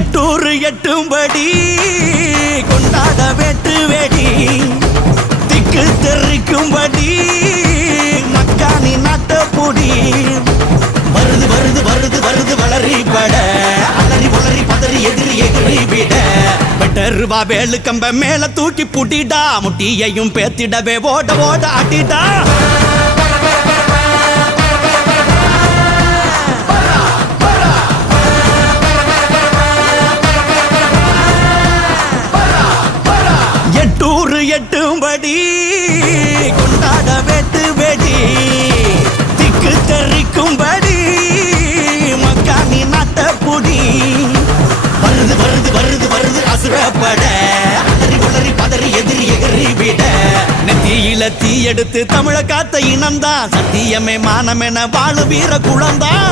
எட்டூறு எட்டும்படி கொண்டாட வெட்டு வெடி திக்கு தெரிக்கும்படி மக்கானி நாட்ட பொடி வருது வருது வருது வருது வளரி பட அலறி உளறி பதறி எதிரி எதிரி விட வெட்டருவா வேலு கம்ப மேல தூக்கி புட்டிடா முட்டியையும் பேத்திடவே ஓட ஓட ஆட்டிடா எட்டூறு எட்டும்படி கொண்டாட வெட்டு வெடி திக்கு தெரிக்கும்படி மக்கானி நாட்ட பொடி வருது வருது வருது வருது அசுரப்பட அலறி உளறி பதறி எதிரி எதிரி விட நெத்தியில தீ எடுத்து தமிழ காத்த இனம்தான் சத்தியமே மானமென வாழு வீர குளம்தான்